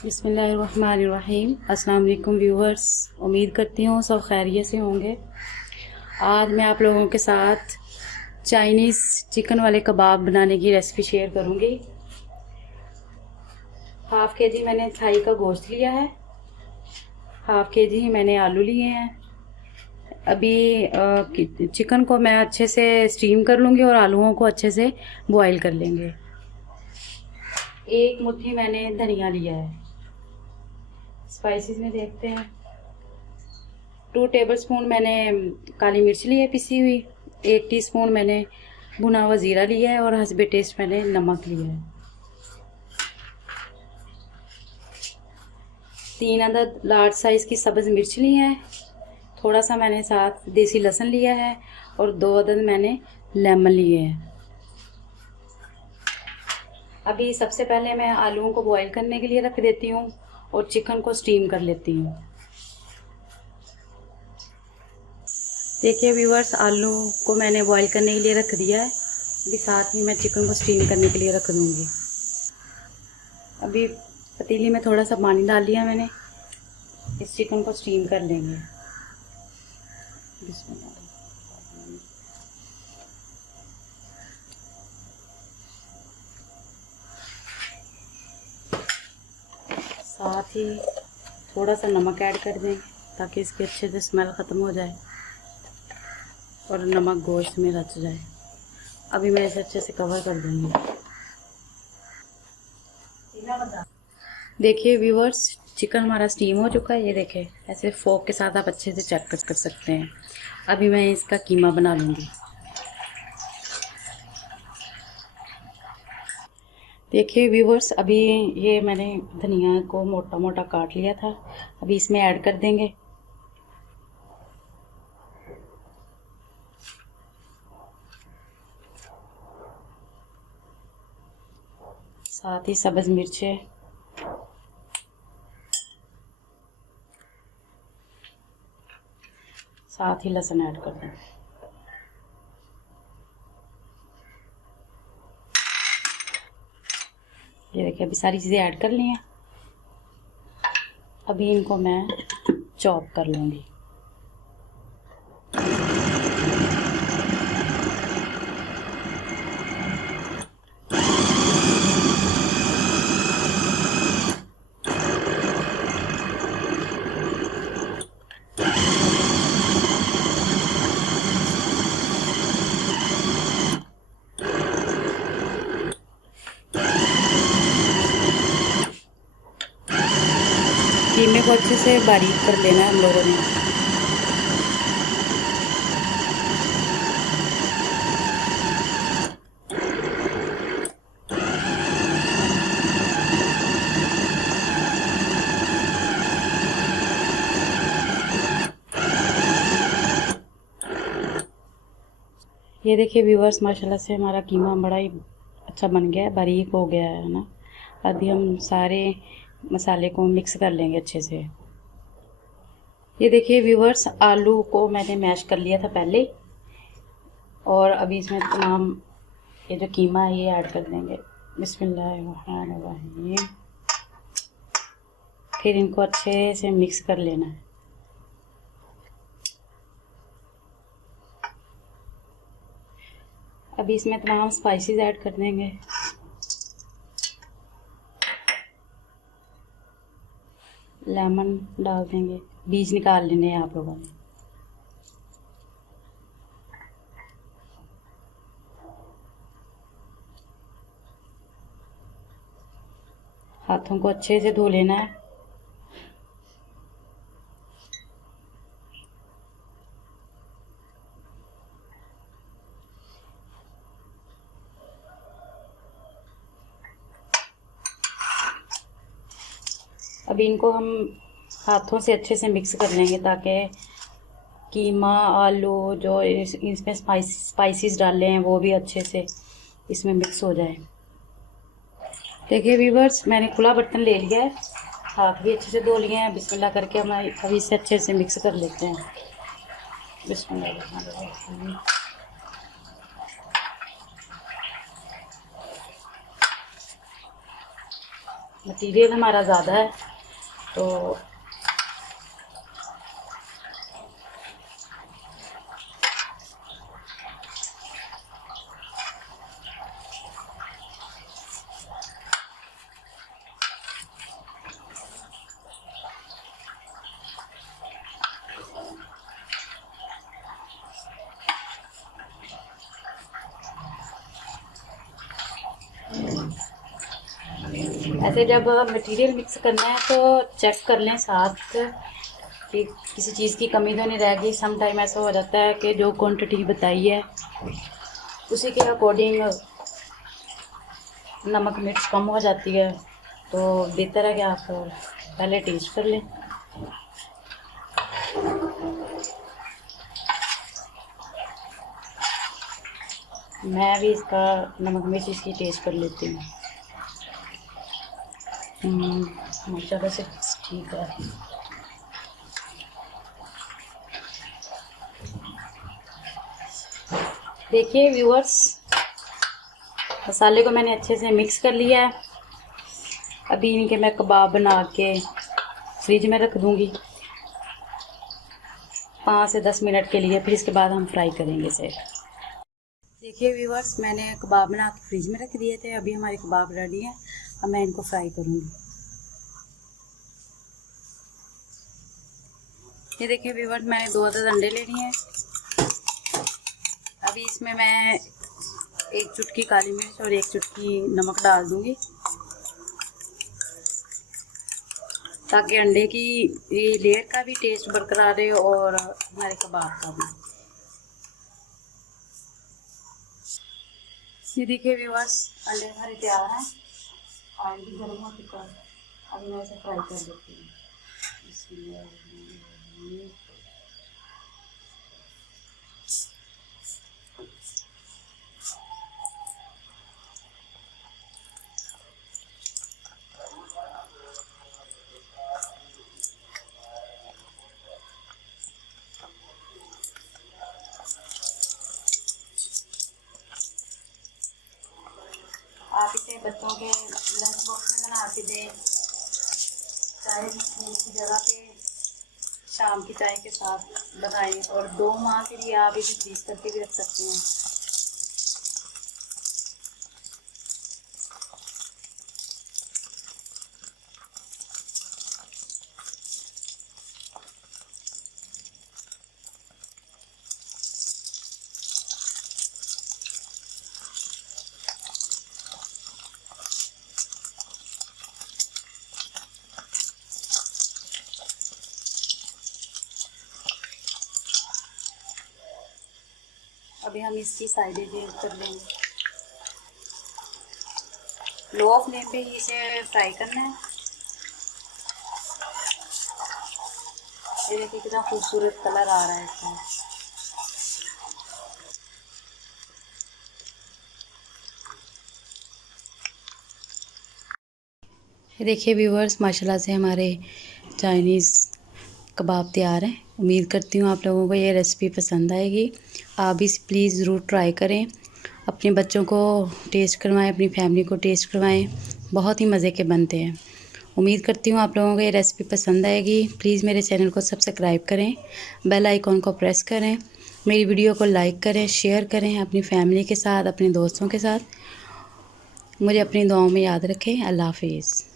बिस्मिल्लाहिर्रहमानिर्रहीम। अस्सलाम वालेकुम व्यूवर्स, उम्मीद करती हूँ सब खैरियत से होंगे। आज मैं आप लोगों के साथ चाइनीज़ चिकन वाले कबाब बनाने की रेसिपी शेयर करूँगी। हाफ़ के जी मैंने थाई का गोश्त लिया है, हाफ़ के जी ही मैंने आलू लिए हैं। अभी चिकन को मैं अच्छे से स्टीम कर लूँगी और आलूओं को अच्छे से बॉईल कर लेंगे। एक मुट्ठी मैंने धनिया लिया है। स्पाइसेस में देखते हैं, 2 टेबलस्पून मैंने काली मिर्च ली है पिसी हुई, 1 टीस्पून मैंने भुना हुआ ज़ीरा लिया है और हस्बे टेस्ट मैंने नमक लिया है। 3 अदद लार्ज साइज़ की सब्ज़ मिर्च ली है। थोड़ा सा मैंने साथ देसी लहसुन लिया है और 2 अदद मैंने लेमन लिए हैं। अभी सबसे पहले मैं आलूओं को बॉईल करने के लिए रख देती हूँ और चिकन को स्टीम कर लेती हूँ। देखिए व्यूअर्स, आलू को मैंने बॉईल करने के लिए रख दिया है। अभी साथ ही मैं चिकन को स्टीम करने के लिए रख दूँगी। अभी पतीली में थोड़ा सा पानी डाल लिया मैंने, इस चिकन को स्टीम कर लेंगे। बिस्मिल्लाह। साथ ही थोड़ा सा नमक ऐड कर देंगे ताकि इसकी अच्छे से स्मेल ख़त्म हो जाए और नमक गोश्त में रच जाए। अभी मैं इसे अच्छे से कवर कर दूँगी। देखिए व्यूअर्स, चिकन हमारा स्टीम हो चुका है। ये देखें, ऐसे फोक के साथ आप अच्छे से चेक कर सकते हैं। अभी मैं इसका कीमा बना लूँगी। देखिए व्यूअर्स, अभी ये मैंने धनिया को मोटा मोटा काट लिया था, अभी इसमें ऐड कर देंगे। साथ ही सब्ज़ मिर्चें, साथ ही लहसुन ऐड कर देंगे। ये देखिए, अभी सारी चीज़ें ऐड कर ली हैं। अभी इनको मैं चॉप कर लूँगी। कीमे को अच्छे से बारीक कर लेना है हम लोगों ने। ये देखिए व्यूअर्स, माशाल्लाह से हमारा कीमा बड़ा ही अच्छा बन गया है, बारीक हो गया है ना। अभी हम सारे मसाले को मिक्स कर लेंगे अच्छे से। ये देखिए व्यूअर्स, आलू को मैंने मैश कर लिया था पहले और अभी इसमें तमाम ये जो कीमा है ये ऐड कर देंगे। बिस्मिल्लाहिर्रहमानिर्रहीम। फिर इनको अच्छे से मिक्स कर लेना है। अभी इसमें तमाम स्पाइसेस ऐड कर देंगे। लेमन डाल देंगे, बीज निकाल लेने हैं आप लोगों ने। हाथों को अच्छे से धो लेना है। अभी इनको हम हाथों से अच्छे से मिक्स कर लेंगे ताकि कीमा, आलू जो इसमें स्पाइसेस डाले हैं वो भी अच्छे से इसमें मिक्स हो जाए। देखिए व्यूअर्स, मैंने खुला बर्तन ले लिया है, हाथ भी अच्छे से धो लिए हैं। बिस्मिल्लाह करके हम अभी इसे अच्छे से मिक्स कर लेते हैं। बिस्मिल्लाह। मटेरियल हमारा ज़्यादा है तो ऐसे जब मटेरियल मिक्स करना है तो चेक कर लें साथ कि किसी चीज़ की कमी तो नहीं रहेगी। सम टाइम ऐसा हो जाता है कि जो क्वांटिटी बताई है उसी के अकॉर्डिंग नमक मिर्च कम हो जाती है, तो बेहतर है कि आप पहले टेस्ट कर लें। मैं भी इसका नमक मिर्च इसकी टेस्ट कर लेती हूँ। माशाल्लाह से ठीक है। देखिए व्यूअर्स, मसाले को मैंने अच्छे से मिक्स कर लिया है। अभी इनके मैं कबाब बना के फ्रिज में रख दूँगी 5 से 10 मिनट के लिए, फिर इसके बाद हम फ्राई करेंगे इसे। देखिए व्यूअर्स, मैंने कबाब बना के फ्रिज में रख दिए थे। अभी हमारे कबाब रेडी हैं, अब मैं इनको फ्राई करूँगी। ये देखिए व्यूअर्स, मैंने 2 अदद अंडे ले लिए हैं। अभी इसमें मैं 1 चुटकी काली मिर्च और 1 चुटकी नमक डाल दूँगी ताकि अंडे की ये लेयर का भी टेस्ट बरकरार रहे और हमारे कबाब का भी। ये देखिए व्यूअर्स, अंडे हमारे तैयार हैं। ऑयल भी गर्म हो चुका है। अभी मैं इसे फ्राई कर देती हूँ। आप इसे बच्चों के लंच बॉक्स में बना के दें, चाय की जगह पे शाम की चाय के साथ बनाएं, और 2 माह के लिए आप इसे फ्रीज करके भी रख सकते हैं। अभी हम इसकी साइडें चेंज कर लेंगे। लो फ्लेम पे ही इसे फ्राई करना है। ये देखिए कितना खूबसूरत कलर आ रहा है इसमें। देखिए व्यूअर्स, माशाल्लाह से हमारे चाइनीज़ कबाब तैयार हैं। उम्मीद करती हूँ आप लोगों को ये रेसिपी पसंद आएगी। आप भी प्लीज़ ज़रूर ट्राई करें, अपने बच्चों को टेस्ट करवाएं, अपनी फैमिली को टेस्ट करवाएं। बहुत ही मज़े के बनते हैं। उम्मीद करती हूँ आप लोगों को ये रेसिपी पसंद आएगी। प्लीज़ मेरे चैनल को सब्सक्राइब करें, बेल आइकॉन को प्रेस करें, मेरी वीडियो को लाइक करें, शेयर करें अपनी फैमिली के साथ, अपने दोस्तों के साथ। मुझे अपनी दुआओं में याद रखें। अल्लाह हाफिज़।